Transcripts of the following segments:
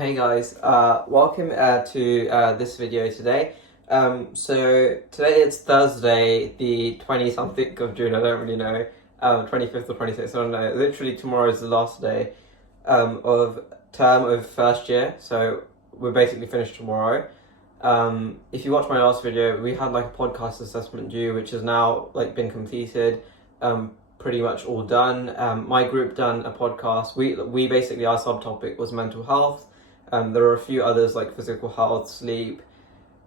Hey guys, welcome to this video today. So today it's Thursday, the 20 something of June, I don't really know, 25th or 26th, I don't know. Literally tomorrow is the last day of term of first year, so we're basically finished tomorrow. If you watched my last video, we had like a podcast assessment due, which has now like been completed. Pretty much all done. My group done a podcast. We basically, our subtopic was mental health. There are a few others like physical health, sleep,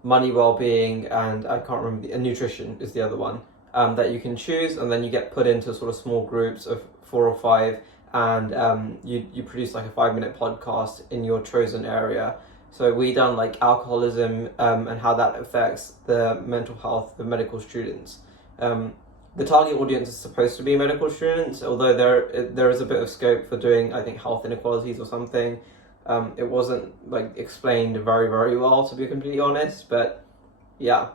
money, well-being, and I can't remember, nutrition is the other one, that you can choose, and then you get put into sort of small groups of 4 or 5, and you produce like a 5-minute podcast in your chosen area. So we done like alcoholism and how that affects the mental health of medical students. The target audience is supposed to be medical students, although there is a bit of scope for doing, I think, health inequalities or something. It wasn't like explained very, very well, to be completely honest, but yeah.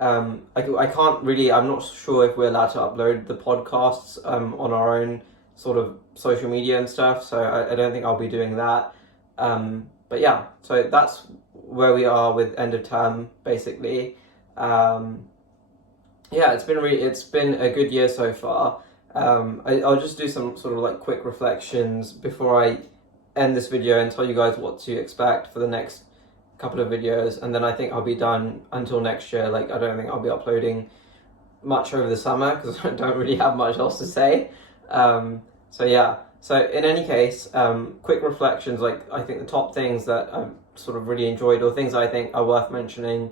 I can't really, I'm not sure if we're allowed to upload the podcasts on our own sort of social media and stuff, so I don't think I'll be doing that. But yeah, so that's where we are with end of term, basically. Yeah, it's been a good year so far. I'll just do some sort of like quick reflections before I end this video and tell you guys what to expect for the next couple of videos, and then I think I'll be done until next year. Like, I don't think I'll be uploading much over the summer because I don't really have much else to say. So yeah, so in any case, quick reflections, like I think the top things that I've sort of really enjoyed, or things I think are worth mentioning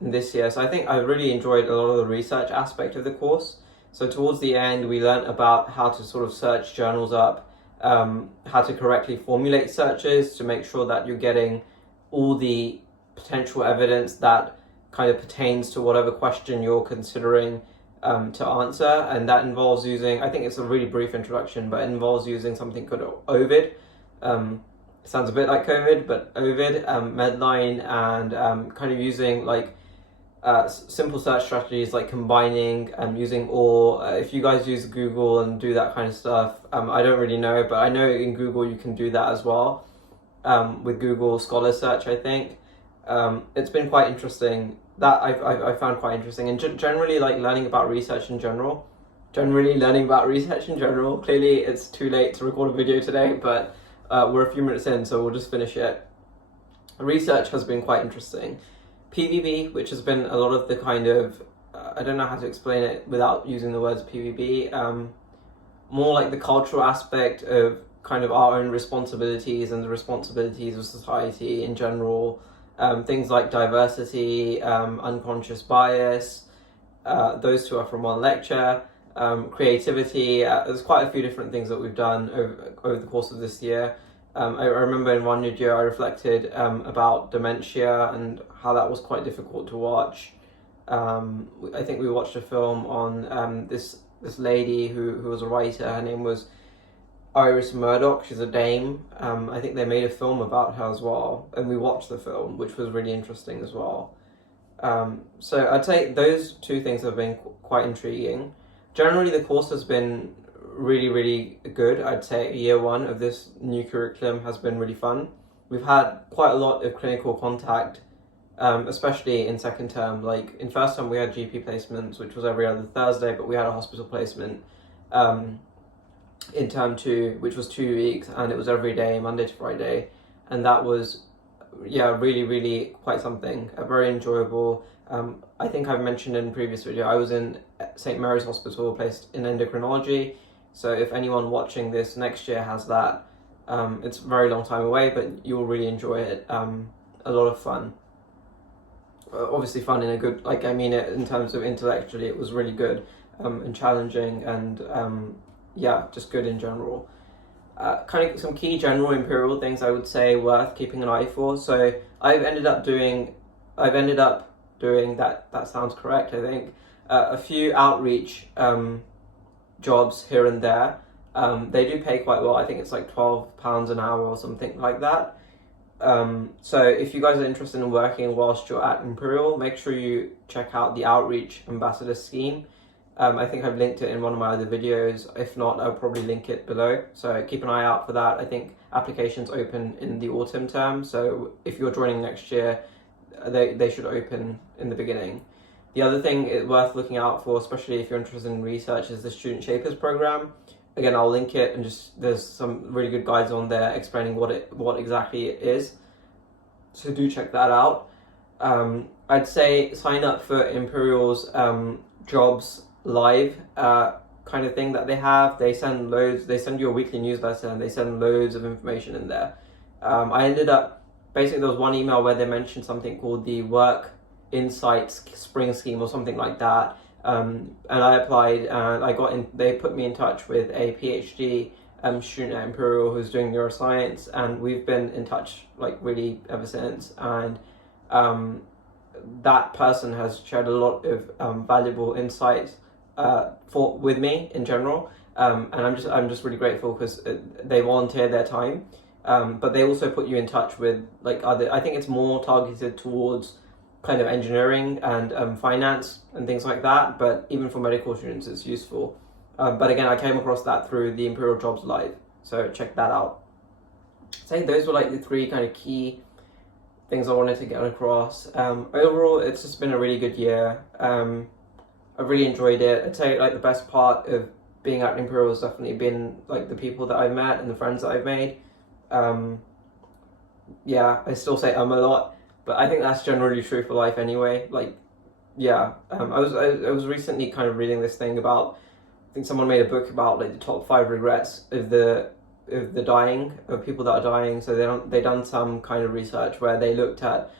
this year. So I think I really enjoyed a lot of the research aspect of the course. So towards the end, we learned about how to sort of search journals up, how to correctly formulate searches to make sure that you're getting all the potential evidence that kind of pertains to whatever question you're considering to answer. And that involves using, I think it's a really brief introduction, but it involves using something called OVID. Sounds a bit like COVID, but OVID, Medline, and kind of using like simple search strategies like combining using OR. If you guys use Google and do that kind of stuff, I don't really know, but I know in Google you can do that as well, with Google Scholar Search, I think. It's been quite interesting. That I found quite interesting, and generally like learning about research in general. Clearly it's too late to record a video today, but we're a few minutes in, so we'll just finish it. Research has been quite interesting. PVB, which has been a lot of the kind of, I don't know how to explain it without using the words PVB, more like the cultural aspect of kind of our own responsibilities and the responsibilities of society in general. Things like diversity, unconscious bias, those two are from one lecture. Creativity, there's quite a few different things that we've done over the course of this year. I remember in one video I reflected about dementia and how that was quite difficult to watch. I think we watched a film on this lady who was a writer. Her name was Iris Murdoch. She's a Dame. I think they made a film about her as well, and we watched the film, which was really interesting as well. So I'd say those two things have been quite intriguing. Generally, the course has been really, really good. I'd say year 1 of this new curriculum has been really fun. We've had quite a lot of clinical contact, especially in second term. Like in first term, we had GP placements, which was every other Thursday, but we had a hospital placement in term 2, which was 2 weeks, and it was every day, Monday to Friday, and that was, yeah, really, really quite something. Very enjoyable. I think I've mentioned in a previous video, I was in St. Mary's Hospital, placed in endocrinology. So if anyone watching this next year has that, it's a very long time away, but you'll really enjoy it. A lot of fun. Obviously fun in a good, like, I mean it in terms of intellectually, it was really good and challenging, and yeah, just good in general. Kind of some key general imperial things I would say worth keeping an eye for. So I've ended up doing that sounds correct, I think, a few outreach jobs here and there. They do pay quite well. I think it's like £12 an hour or something like that. So if you guys are interested in working whilst you're at Imperial, make sure you check out the Outreach Ambassador Scheme. I think I've linked it in one of my other videos. If not, I'll probably link it below. So keep an eye out for that. I think applications open in the autumn term. So if you're joining next year, they should open in the beginning. The other thing worth looking out for, especially if you're interested in research, is the Student Shapers program. Again, I'll link it, and there's some really good guides on there explaining what exactly it is. So do check that out. I'd say sign up for Imperial's Jobs Live kind of thing that they have. They send you a weekly newsletter, and they send loads of information in there. I ended up, basically there was one email where they mentioned something called the Work Insights Spring Scheme or something like that. And I applied, and I got in. They put me in touch with a PhD student at Imperial who's doing neuroscience, and we've been in touch like really ever since. And that person has shared a lot of valuable insights with me in general, and I'm just really grateful because they volunteer their time, but they also put you in touch with like other. I think it's more targeted towards kind of engineering and finance and things like that, but even for medical students it's useful. But again, I came across that through the Imperial Jobs Live, so check that out. So those were like the three kind of key things I wanted to get across. Overall, it's just been a really good year. I've really enjoyed it. I'd say like the best part of being at Imperial has definitely been like the people that I've met and the friends that I've made. Yeah, I still say a lot, but I think that's generally true for life anyway. Like, yeah, I was recently kind of reading this thing about, I think someone made a book about like the top 5 regrets of the dying, of people that are dying. So they done some kind of research where they looked at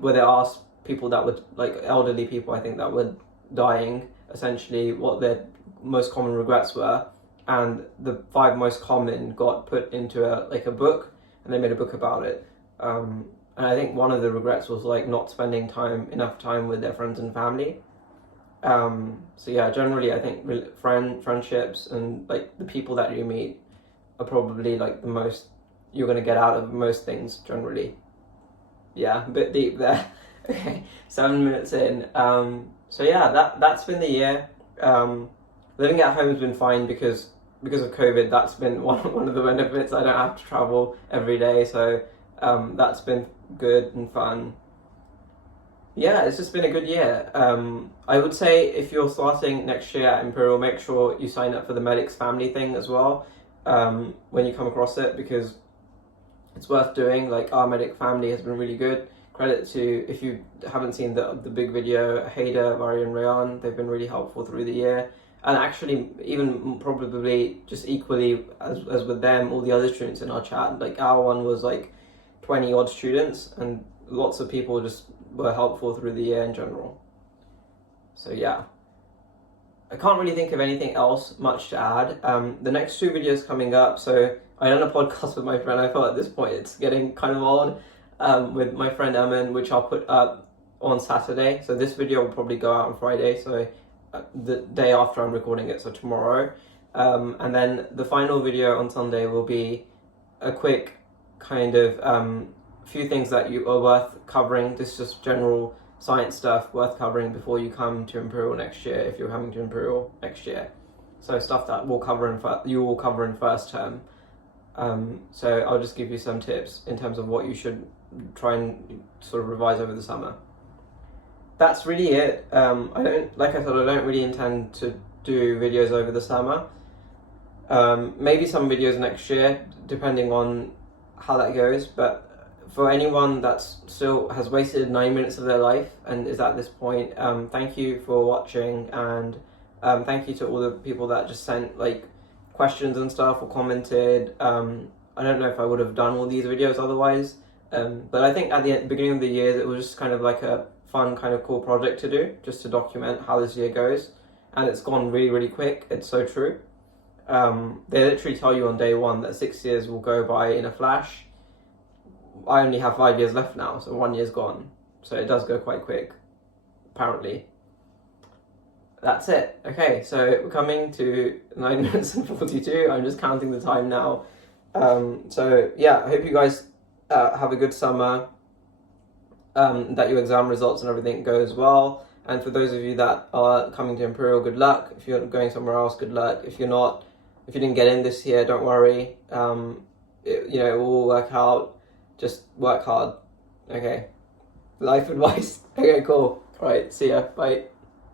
where they asked people that were like elderly people, I think, that were dying, essentially what their most common regrets were, and the 5 most common got put into a book, and they made a book about it. And I think one of the regrets was like not spending enough time with their friends and family. So yeah, generally I think friendships and like the people that you meet are probably like the most you're going to get out of most things generally. Yeah, a bit deep there. Okay, 7 minutes in. So yeah, that's been the year. Living at home has been fine because of COVID. That's been one of the benefits. I don't have to travel every day, so that's been good and fun. Yeah, it's just been a good year. I would say if you're starting next year at Imperial, make sure you sign up for the Medics Family thing as well when you come across it, because it's worth doing. Like, our Medic Family has been really good. Credit to, if you haven't seen the big video, Haida, Vari and Rayan, they've been really helpful through the year. And actually, even probably just equally as with them, all the other students in our chat, like our one was like 20 odd students, and lots of people just were helpful through the year in general. So yeah, I can't really think of anything else much to add. The next 2 videos coming up, so I done a podcast with my friend. I felt at this point it's getting kind of odd, with my friend Emin, which I'll put up on Saturday. So this video will probably go out on Friday, so the day after I'm recording it, so tomorrow. And then the final video on Sunday will be a quick kind of few things that you are worth covering. This is just general science stuff worth covering before you come to Imperial next year, if you're coming to Imperial next year. So stuff that you will cover in first term. So I'll just give you some tips in terms of what you should try and sort of revise over the summer. That's really it. Like I said, I don't really intend to do videos over the summer. Maybe some videos next year, depending on how that goes. But for anyone that still has wasted 9 minutes of their life and is at this point, thank you for watching, and thank you to all the people that just sent like questions and stuff or commented. I don't know if I would have done all these videos otherwise, but I think at the beginning of the year it was just kind of like a fun kind of cool project to do, just to document how this year goes, and it's gone really, really quick. It's so true. They literally tell you on day 1 that 6 years will go by in a flash. I only have 5 years left now, so 1 year's gone. So it does go quite quick, apparently. That's it. Okay, so we're coming to 9 minutes and 42. I'm just counting the time now. So yeah, I hope you guys have a good summer, that your exam results and everything goes well. And for those of you that are coming to Imperial, good luck. If you're going somewhere else, good luck. If you're not, if you didn't get in this year, don't worry. It will all work out. Just work hard. Okay. Life advice. Okay, cool. All right, see ya. Bye.